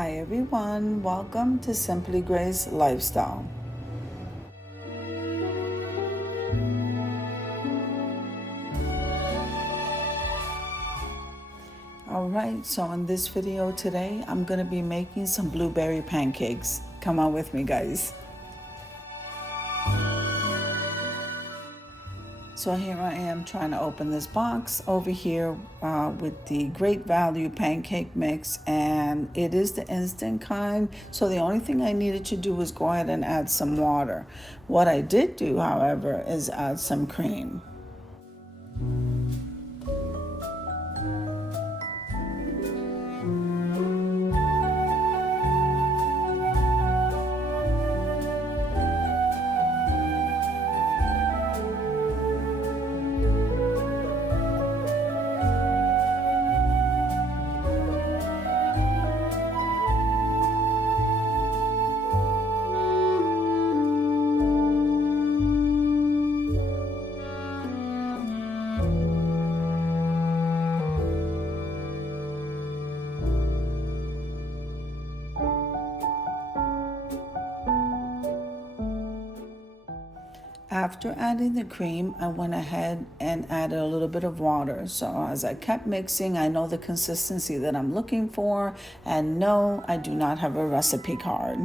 Hi everyone, welcome to Simply Grace Lifestyle. Alright, so in this video today, I'm going to be making some blueberry pancakes. Come on with me, guys. So here I am trying to open this box over here with the Great Value pancake mix, and it is the instant kind. So the only thing I needed to do was go ahead and add some water. What I did do, however, is add some cream. After adding the cream, I went ahead and added a little bit of water. So as I kept mixing, I know the consistency that I'm looking for. And no, I do not have a recipe card.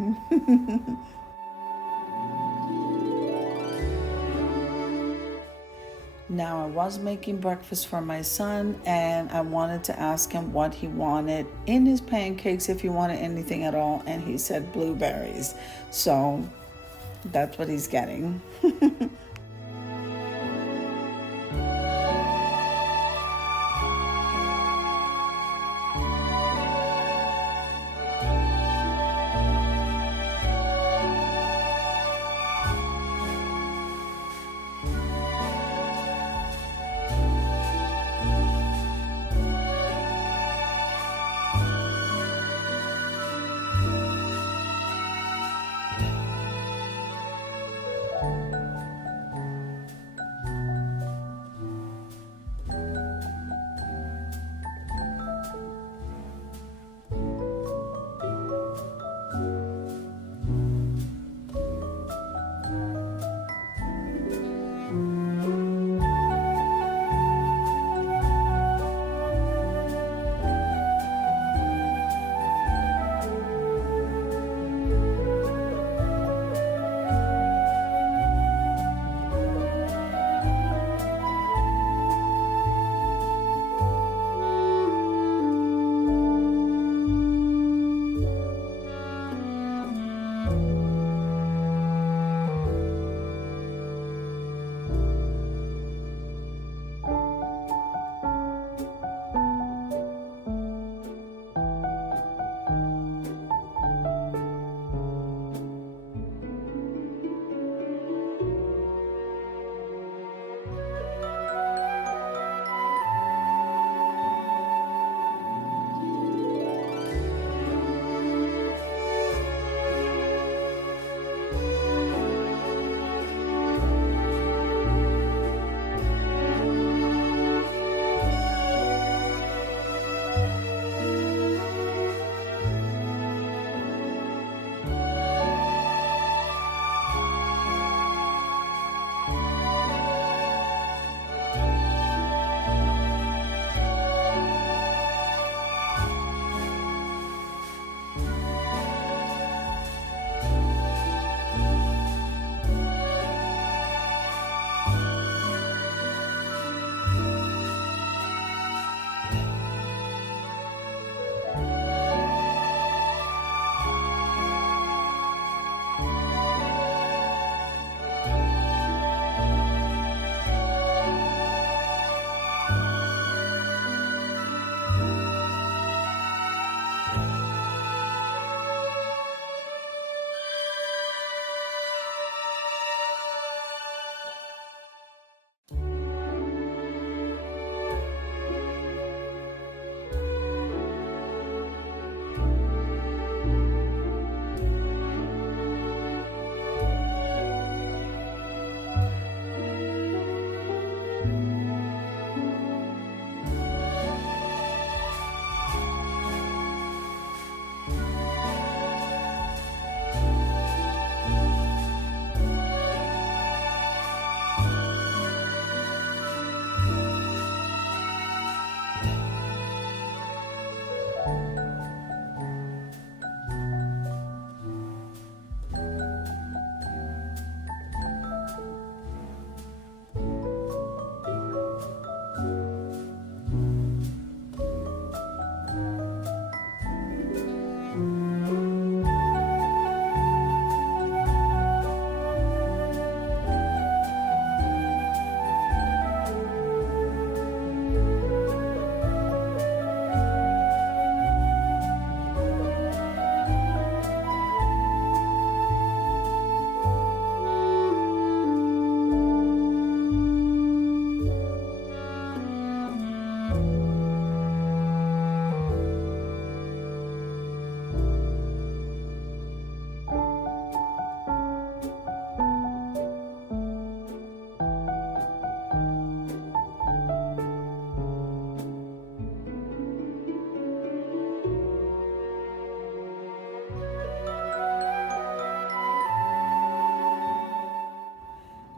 Now, I was making breakfast for my son, and I wanted to ask him what he wanted in his pancakes, if he wanted anything at all, and he said blueberries. So that's what he's getting.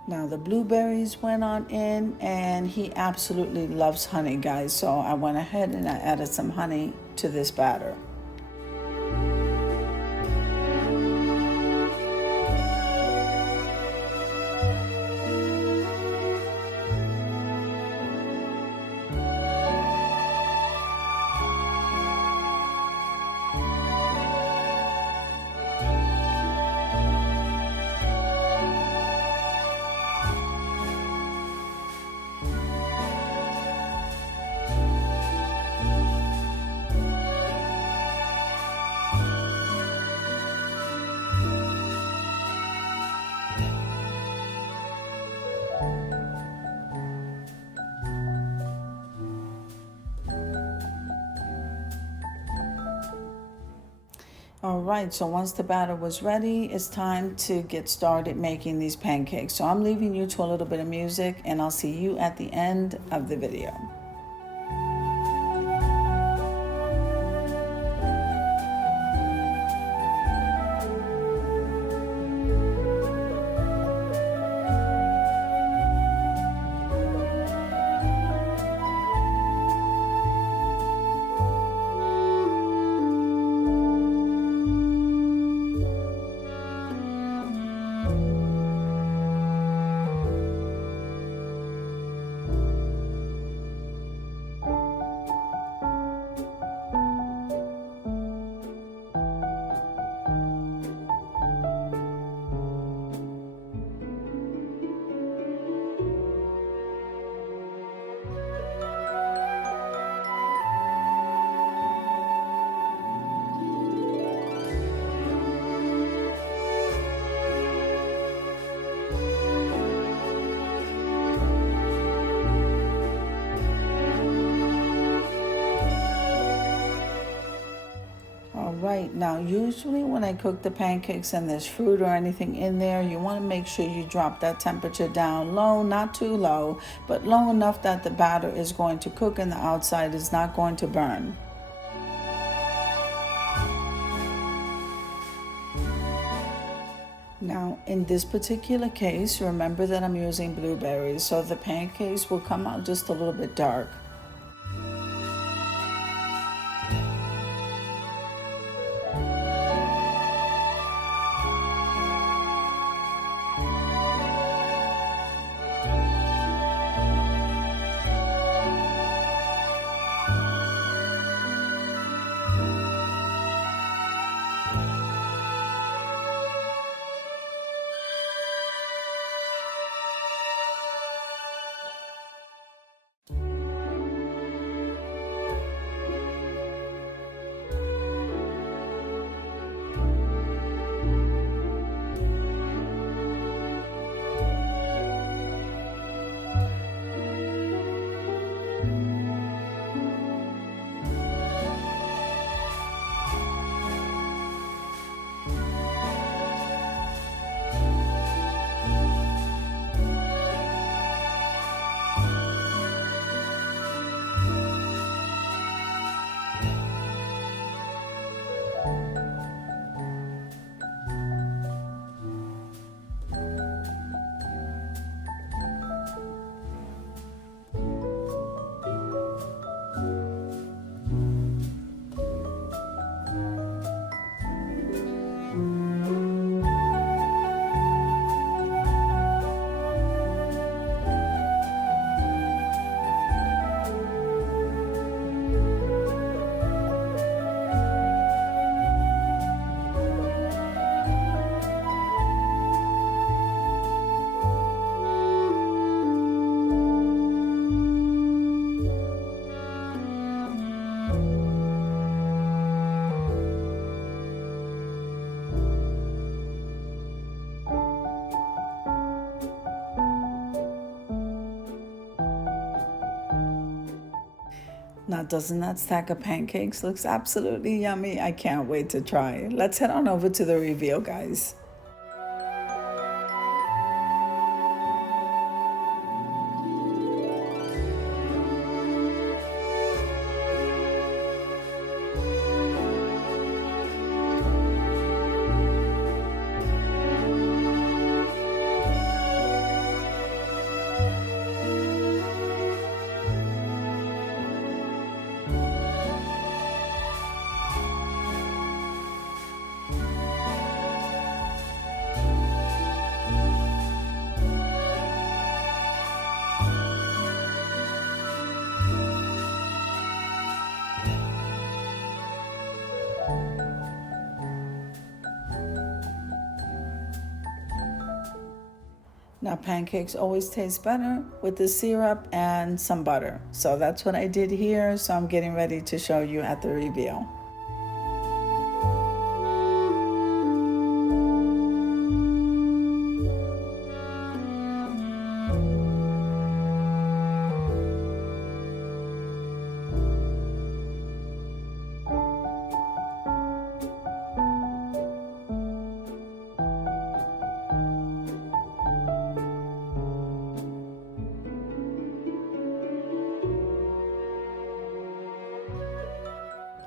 Now the blueberries went on in, and he absolutely loves honey, guys. So I went ahead and I added some honey to this batter. All right, so once the batter was ready, it's time to get started making these pancakes. So I'm leaving you to a little bit of music, and I'll see you at the end of the video. Right, now usually when I cook the pancakes and there's fruit or anything in there, you want to make sure you drop that temperature down low, not too low, but low enough that the batter is going to cook and the outside is not going to burn. Now in this particular case, remember that I'm using blueberries, so the pancakes will come out just a little bit dark. Now, doesn't that stack of pancakes looks absolutely yummy? I can't wait to try it. Let's head on over to the reveal, guys. Now, pancakes always taste better with the syrup and some butter. So that's what I did here. So I'm getting ready to show you at the reveal.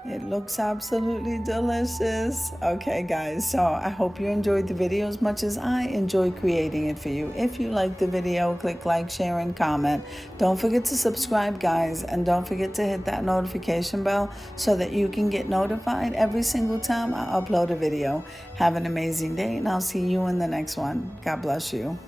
It looks absolutely delicious. Okay, guys, so I hope you enjoyed the video as much as I enjoyed creating it for you. If you liked the video, click like, share, and comment. Don't forget to subscribe, guys, and don't forget to hit that notification bell so that you can get notified every single time I upload a video. Have an amazing day, and I'll see you in the next one. God bless you.